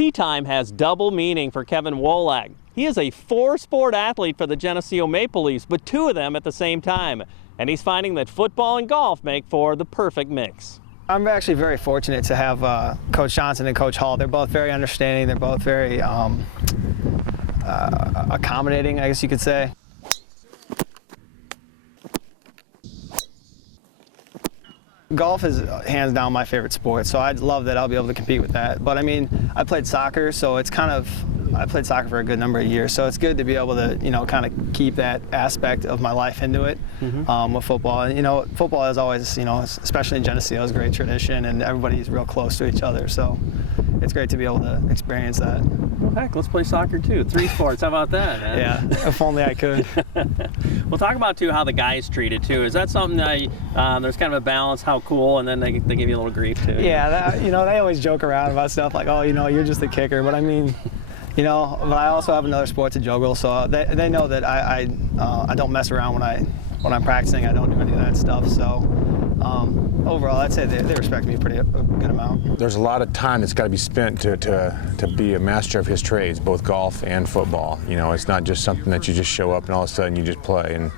Tee time has double meaning for Kevin Wolak. He is a four-sport athlete for the Geneseo Maple Leafs, but two of them at the same time. And he's finding that football and golf make for the perfect mix. I'm actually very fortunate to have Coach Johnson and Coach Hall. They're both very understanding. They're both very accommodating, I guess you could say. Golf is hands down my favorite sport, so I'd love that I'll be able to compete with that. But I mean, I played soccer, so it's kind of, I played soccer for a good number of years, so it's good to be able to, kind of keep that aspect of my life into it with football. And, football is always, especially in Geneseo, is a great tradition, and everybody's real close to each other, so it's great to be able to experience that. Well, heck, let's play soccer too. 3 sports, how about that? Man? Yeah, if only I could. We'll talk about too how the guys treat it too. Is that something that there's kind of a balance, how cool, and then they give you a little grief too? Yeah, they always joke around about stuff like, oh, you're just a kicker, but I mean, but I also have another sport to juggle, so they know that I don't mess around when I'm practicing. I don't do any of that stuff, so overall, I'd say they respect me a good amount. There's a lot of time that's got to be spent to be a master of his trades, both golf and football. It's not just something that you just show up and all of a sudden you just play. And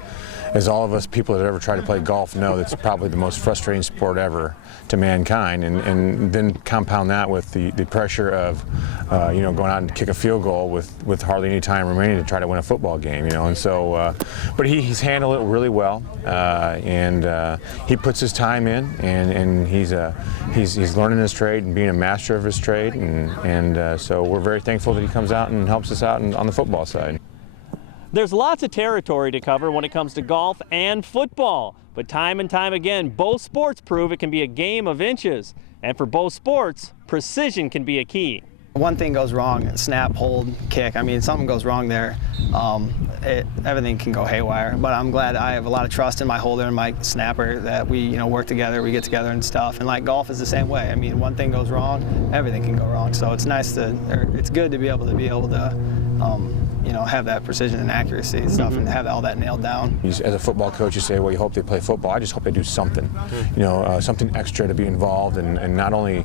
as all of us people that ever try to play golf know, that's probably the most frustrating sport ever to mankind. And then compound that with the pressure of going out and kick a field goal with hardly any time remaining to try to win a football game. And so, but he's handled it really well, and he puts his time in, and he's learning his trade and being a master of his trade, and so we're very thankful that he comes out and helps us out on the football side. There's lots of territory to cover when it comes to golf and football, but time and time again, both sports prove it can be a game of inches. And for both sports, precision can be a key. One thing goes wrong, snap, hold, kick. I mean, something goes wrong there, everything can go haywire. But I'm glad I have a lot of trust in my holder and my snapper that we, work together, we get together and stuff. And like golf is the same way. I mean, one thing goes wrong, everything can go wrong. So it's nice it's good to be able to have that precision and accuracy and stuff, and have all that nailed down. As a football coach, you say, well, you hope they play football. I just hope they do something, something extra to be involved, and not only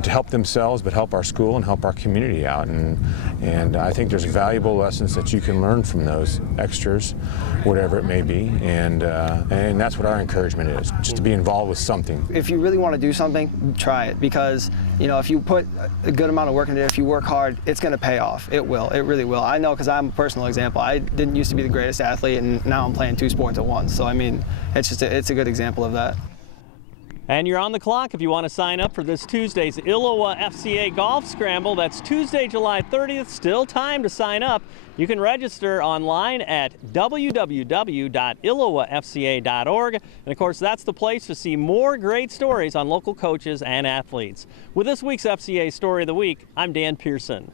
to help themselves, but help our school and help our community out. And I think there's valuable lessons that you can learn from those extras, whatever it may be. And that's what our encouragement is, just to be involved with something. If you really want to do something, try it, because if you put a good amount of work into it, if you work hard, it's going to pay off. It will. It really will. I know, because I'm a personal example. I didn't used to be the greatest athlete, and now I'm playing 2 sports at once. So I mean, it's a good example of that. And you're on the clock if you want to sign up for this Tuesday's ILLOWA FCA Golf Scramble. That's Tuesday, July 30th. Still time to sign up. You can register online at www.illowafca.org. And of course, that's the place to see more great stories on local coaches and athletes. With this week's FCA Story of the Week, I'm Dan Pearson.